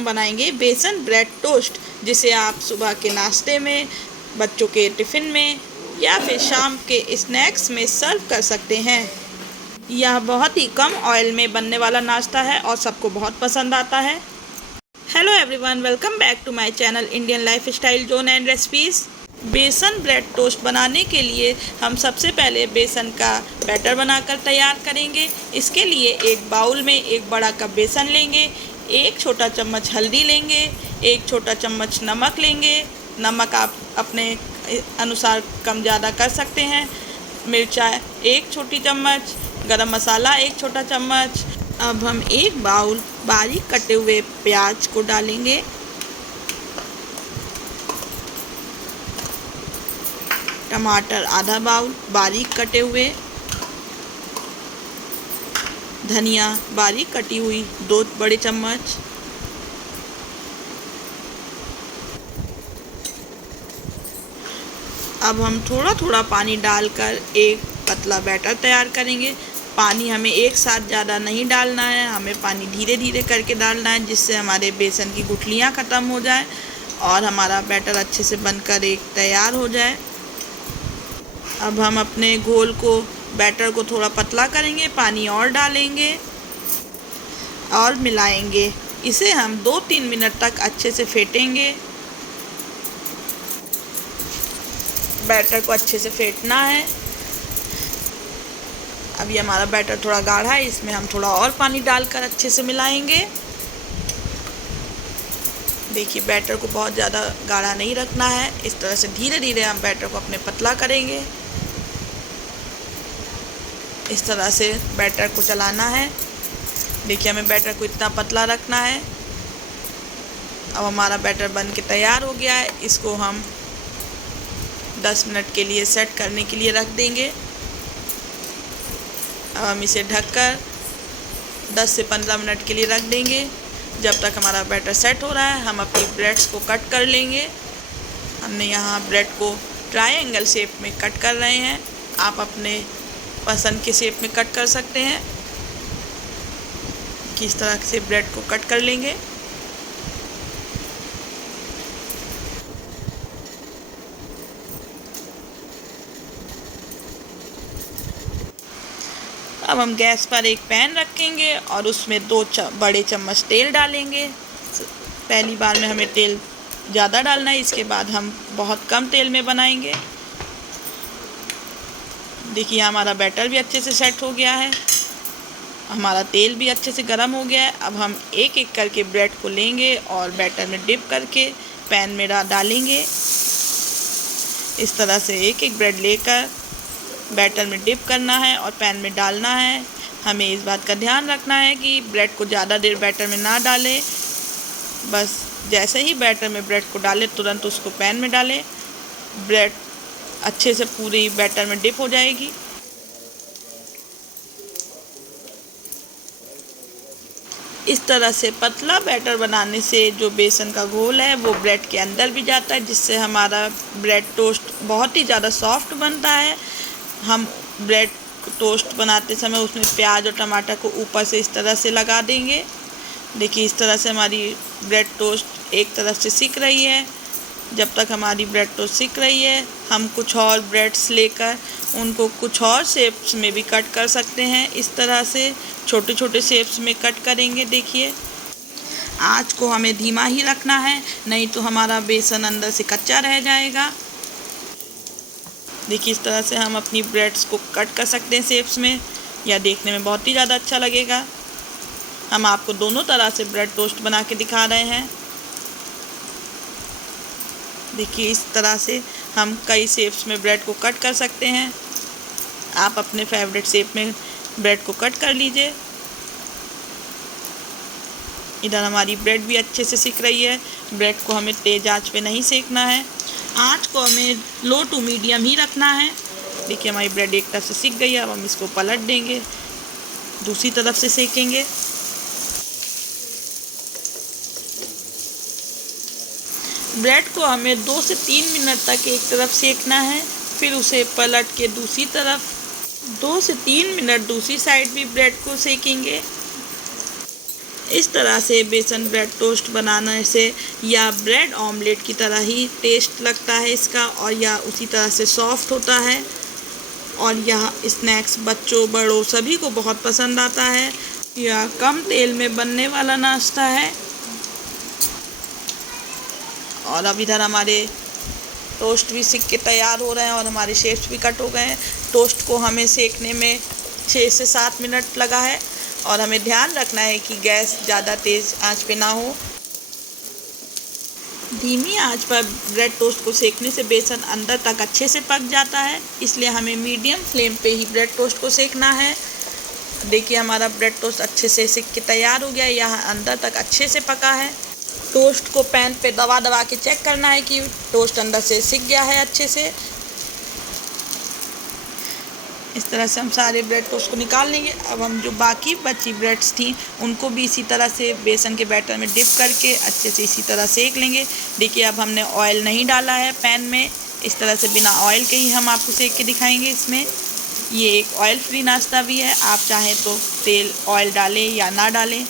हम बनाएंगे बेसन ब्रेड टोस्ट, जिसे आप सुबह के नाश्ते में, बच्चों के टिफ़िन में या फिर शाम के स्नैक्स में सर्व कर सकते हैं। यह बहुत ही कम ऑयल में बनने वाला नाश्ता है और सबको बहुत पसंद आता है। Hello everyone, welcome back to my channel Indian lifestyle zone and recipes. बेसन ब्रेड टोस्ट बनाने के लिए हम सबसे पहले बेसन का बैटर बनाकर तैयार करेंगे। इसके लिए एक बाउल में एक बड़ा कप बेसन लेंगे, एक छोटा चम्मच हल्दी लेंगे, एक छोटा चम्मच नमक लेंगे। नमक आप अपने अनुसार कम ज़्यादा कर सकते हैं। मिर्चा एक छोटी चम्मच, गरम मसाला एक छोटा चम्मच। अब हम एक बाउल बारीक कटे हुए प्याज को डालेंगे। टमाटर आधा बाउल बारीक कटे हुए, धनिया बारीक कटी हुई 2 बड़े चम्मच, अब हम थोड़ा थोड़ा पानी डालकर एक पतला बैटर तैयार करेंगे। पानी हमें एक साथ ज़्यादा नहीं डालना है, हमें पानी धीरे धीरे करके डालना है, जिससे हमारे बेसन की गुठलियाँ ख़त्म हो जाए और हमारा बैटर अच्छे से बनकर एक तैयार हो जाए। अब हम अपने घोल को, बैटर को थोड़ा पतला करेंगे, पानी और डालेंगे और मिलाएंगे। इसे हम 2-3 मिनट तक अच्छे से फेंटेंगे। बैटर को अच्छे से फेंटना है। अभी हमारा बैटर थोड़ा गाढ़ा है, इसमें हम थोड़ा और पानी डालकर अच्छे से मिलाएंगे। देखिए, बैटर को बहुत ज़्यादा गाढ़ा नहीं रखना है। इस तरह से धीरे धीरे हम बैटर को अपने पतला करेंगे। इस तरह से बैटर को चलाना है। देखिए, हमें बैटर को इतना पतला रखना है। अब हमारा बैटर बन के तैयार हो गया है। इसको हम 10 मिनट के लिए सेट करने के लिए रख देंगे। अब हम इसे ढककर 10 से 15 मिनट के लिए रख देंगे। जब तक हमारा बैटर सेट हो रहा है, हम अपनी ब्रेड्स को कट कर लेंगे। हमने यहाँ ब्रेड को ट्रायंगल शेप में कट कर रहे हैं। आप अपने पसंद के शेप में कट कर सकते हैं। किस तरह से ब्रेड को कट कर लेंगे। अब हम गैस पर एक पैन रखेंगे और उसमें 2 बड़े चम्मच तेल डालेंगे। पहली बार में हमें तेल ज़्यादा डालना है, इसके बाद हम बहुत कम तेल में बनाएंगे। देखिए, हमारा बैटर भी अच्छे से सेट हो गया है, हमारा तेल भी अच्छे से गर्म हो गया है। अब हम एक एक करके ब्रेड को लेंगे और बैटर में डिप करके पैन में डालेंगे। इस तरह से एक एक ब्रेड लेकर बैटर में डिप करना है और पैन में डालना है। हमें इस बात का ध्यान रखना है कि ब्रेड को ज़्यादा देर बैटर में ना डालें। बस जैसे ही बैटर में ब्रेड को डालें, तुरंत उसको पैन में डालें। ब्रेड अच्छे से पूरी बैटर में डिप हो जाएगी। इस तरह से पतला बैटर बनाने से जो बेसन का घोल है वो ब्रेड के अंदर भी जाता है, जिससे हमारा ब्रेड टोस्ट बहुत ही ज़्यादा सॉफ्ट बनता है। हम ब्रेड टोस्ट बनाते समय उसमें प्याज और टमाटर को ऊपर से इस तरह से लगा देंगे। देखिए, इस तरह से हमारी ब्रेड टोस्ट एक तरफ से सिक रही है। जब तक हमारी ब्रेड टोस्ट सिक रही है, हम कुछ और ब्रेड्स लेकर उनको कुछ और शेप्स में भी कट कर सकते हैं। इस तरह से छोटे छोटे शेप्स में कट करेंगे। देखिए, आँच को हमें धीमा ही रखना है, नहीं तो हमारा बेसन अंदर से कच्चा रह जाएगा। देखिए, इस तरह से हम अपनी ब्रेड्स को कट कर सकते हैं शेप्स में। यह देखने में बहुत ही ज़्यादा अच्छा लगेगा। हम आपको दोनों तरह से ब्रेड टोस्ट बना के दिखा रहे हैं। देखिए, इस तरह से हम कई शेप्स में ब्रेड को कट कर सकते हैं। आप अपने फेवरेट शेप में ब्रेड को कट कर लीजिए। इधर हमारी ब्रेड भी अच्छे से सिक रही है। ब्रेड को हमें तेज़ आंच पे नहीं सेकना है, आंच को हमें लो टू मीडियम ही रखना है। देखिए, हमारी ब्रेड एक तरफ से सिक गई है। अब हम इसको पलट देंगे, दूसरी तरफ से सेकेंगे। ब्रेड को हमें 2 से 3 मिनट तक एक तरफ सेकना है, फिर उसे पलट के दूसरी तरफ 2 से 3 मिनट दूसरी साइड भी ब्रेड को सेकेंगे। इस तरह से बेसन ब्रेड टोस्ट बनाने से यह ब्रेड ऑमलेट की तरह ही टेस्ट लगता है इसका, और यह उसी तरह से सॉफ्ट होता है। और यह स्नैक्स बच्चों बड़ों सभी को बहुत पसंद आता है। यह कम तेल में बनने वाला नाश्ता है। और अब इधर हमारे टोस्ट भी सिक के तैयार हो रहे हैं और हमारे शेप्स भी कट हो गए हैं। टोस्ट को हमें सेकने में 6 से 7 मिनट लगा है, और हमें ध्यान रखना है कि गैस ज़्यादा तेज़ आंच पे ना हो। धीमी आंच पर ब्रेड टोस्ट को सेकने से बेसन अंदर तक अच्छे से पक जाता है, इसलिए हमें मीडियम फ्लेम पे ही ब्रेड टोस्ट को सेकना है। देखिए हमारा ब्रेड टोस्ट अच्छे से सिक के तैयार हो गया है, यह अंदर तक अच्छे से पका है। टोस्ट को पैन पे दबा दबा के चेक करना है कि टोस्ट अंदर से सिक गया है अच्छे से। इस तरह से हम सारे ब्रेड टोस्ट को निकाल लेंगे। अब हम जो बाकी बची ब्रेड्स थी उनको भी इसी तरह से बेसन के बैटर में डिप करके अच्छे से इसी तरह सेक लेंगे। देखिए अब हमने ऑयल नहीं डाला है पैन में, इस तरह से बिना ऑयल के ही हम आपको सेक के दिखाएंगे। इसमें ये एक ऑयल फ्री नाश्ता भी है, आप चाहें तो तेल ऑयल डालें या ना डालें,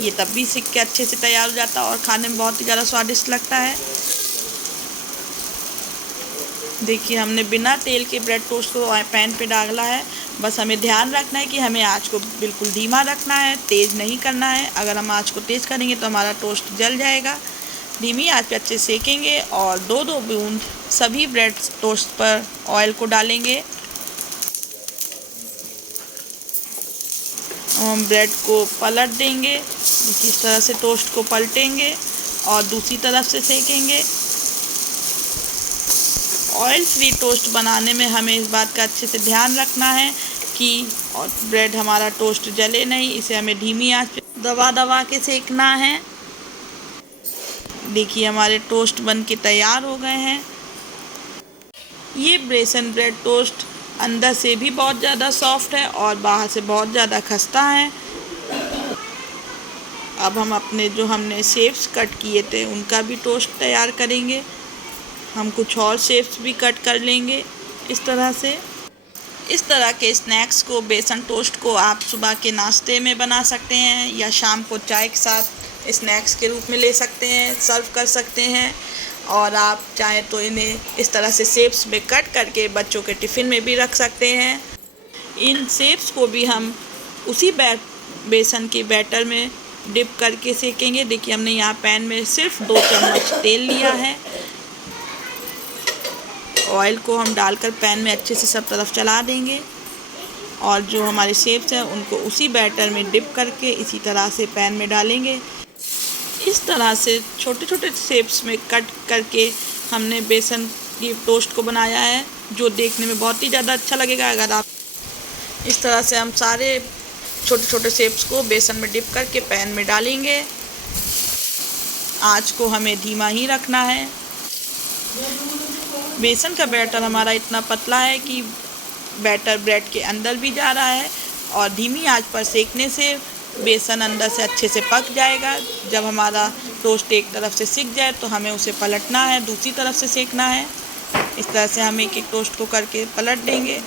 ये तब भी सिक के अच्छे से तैयार हो जाता है और खाने में बहुत ही ज़्यादा स्वादिष्ट लगता है। देखिए हमने बिना तेल के ब्रेड टोस्ट को पैन पे डाला है। बस हमें ध्यान रखना है कि हमें आँच को बिल्कुल धीमा रखना है, तेज़ नहीं करना है। अगर हम आँच को तेज़ करेंगे तो हमारा टोस्ट जल जाएगा। धीमी आँच पे अच्छे से सेकेंगे और 2-2 बूंद सभी ब्रेड टोस्ट पर ऑयल को डालेंगे। हम ब्रेड को पलट देंगे। देखिए इस तरह से टोस्ट को पलटेंगे और दूसरी तरफ से सेकेंगे। ऑयल फ्री टोस्ट बनाने में हमें इस बात का अच्छे से ध्यान रखना है कि और ब्रेड हमारा टोस्ट जले नहीं, इसे हमें धीमी आंच पे दबा दबा के सेकना है। देखिए हमारे टोस्ट बन के तैयार हो गए हैं। ये बेसन ब्रेड टोस्ट अंदर से भी बहुत ज़्यादा सॉफ्ट है और बाहर से बहुत ज़्यादा खस्ता है। अब हम अपने जो हमने शेप्स कट किए थे उनका भी टोस्ट तैयार करेंगे। हम कुछ और शेप्स भी कट कर लेंगे इस तरह से। इस तरह के स्नैक्स को बेसन टोस्ट को आप सुबह के नाश्ते में बना सकते हैं या शाम को चाय के साथ स्नैक्स के रूप में ले सकते हैं, सर्व कर सकते हैं। और आप चाहें तो इन्हें इस तरह से शेप्स में कट करके बच्चों के टिफ़िन में भी रख सकते हैं। इन शेप्स को भी हम उसी बेसन के बैटर में डिप करके सेकेंगे। देखिए हमने यहाँ पैन में सिर्फ 2 चम्मच तेल लिया है। ऑयल को हम डालकर पैन में अच्छे से सब तरफ चला देंगे और जो हमारे शेप्स हैं उनको उसी बैटर में डिप करके इसी तरह से पैन में डालेंगे। इस तरह से छोटे छोटे शेप्स में कट करके हमने बेसन की टोस्ट को बनाया है, जो देखने में बहुत ही ज़्यादा अच्छा लगेगा। अगर आप इस तरह से हम सारे छोटे छोटे शेप्स को बेसन में डिप करके पैन में डालेंगे। आँच को हमें धीमा ही रखना है। बेसन का बैटर हमारा इतना पतला है कि बैटर ब्रेड के अंदर भी जा रहा है और धीमी आंच पर सेकने से बेसन अंदर से अच्छे से पक जाएगा। जब हमारा टोस्ट एक तरफ से सिक जाए तो हमें उसे पलटना है, दूसरी तरफ से सेकना है। इस तरह से हम एक एक टोस्ट को करके पलट देंगे।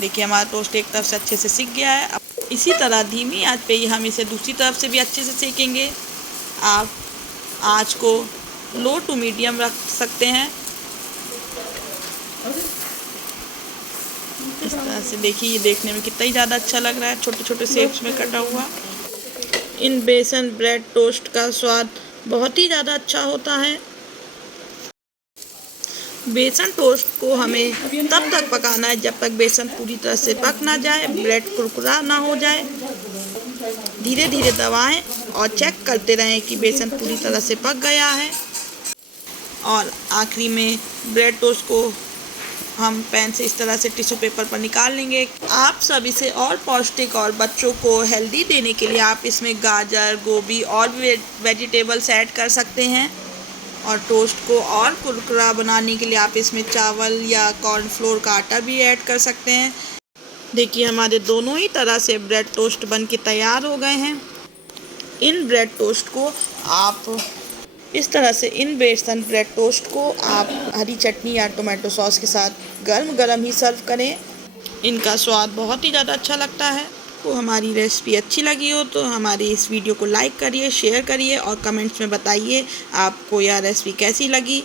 देखिए हमारा टोस्ट एक तरफ से अच्छे से सिक गया है। इसी तरह धीमी आंच पे ही हम इसे दूसरी तरफ से भी अच्छे से सेकेंगे। आप आंच को लो टू मीडियम रख सकते हैं। इस तरह से देखिए ये देखने में कितना ही ज़्यादा अच्छा लग रहा है, छोटे छोटे शेप्स में कटा हुआ। इन बेसन ब्रेड टोस्ट का स्वाद बहुत ही ज़्यादा अच्छा होता है। बेसन टोस्ट को हमें तब तक पकाना है जब तक बेसन पूरी तरह से पक ना जाए, ब्रेड कुरकुरा ना हो जाए। धीरे धीरे दबाएं और चेक करते रहें कि बेसन पूरी तरह से पक गया है। और आखिरी में ब्रेड टोस्ट को हम पैन से इस तरह से टिश्यू पेपर पर निकाल लेंगे। आप सब इसे और पौष्टिक और बच्चों को हेल्दी देने के लिए आप इसमें गाजर, गोभी और भी वेजिटेबल्स ऐड कर सकते हैं। और टोस्ट को और कुरकुरा बनाने के लिए आप इसमें चावल या कॉर्नफ्लोर का आटा भी ऐड कर सकते हैं। देखिए हमारे दोनों ही तरह से ब्रेड टोस्ट बन के तैयार हो गए हैं। इन ब्रेड टोस्ट को आप इस तरह से इन बेसन ब्रेड टोस्ट को आप हरी चटनी या टोमेटो सॉस के साथ गर्म गर्म ही सर्व करें। इनका स्वाद बहुत ही ज़्यादा अच्छा लगता है। आपको हमारी रेसिपी अच्छी लगी हो तो हमारी इस वीडियो को लाइक करिए, शेयर करिए और कमेंट्स में बताइए आपको यह रेसिपी कैसी लगी।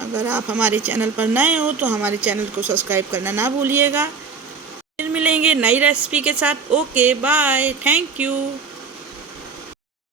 अगर आप हमारे चैनल पर नए हो तो हमारे चैनल को सब्सक्राइब करना ना भूलिएगा। फिर मिलेंगे नई रेसिपी के साथ। Okay bye, thank you.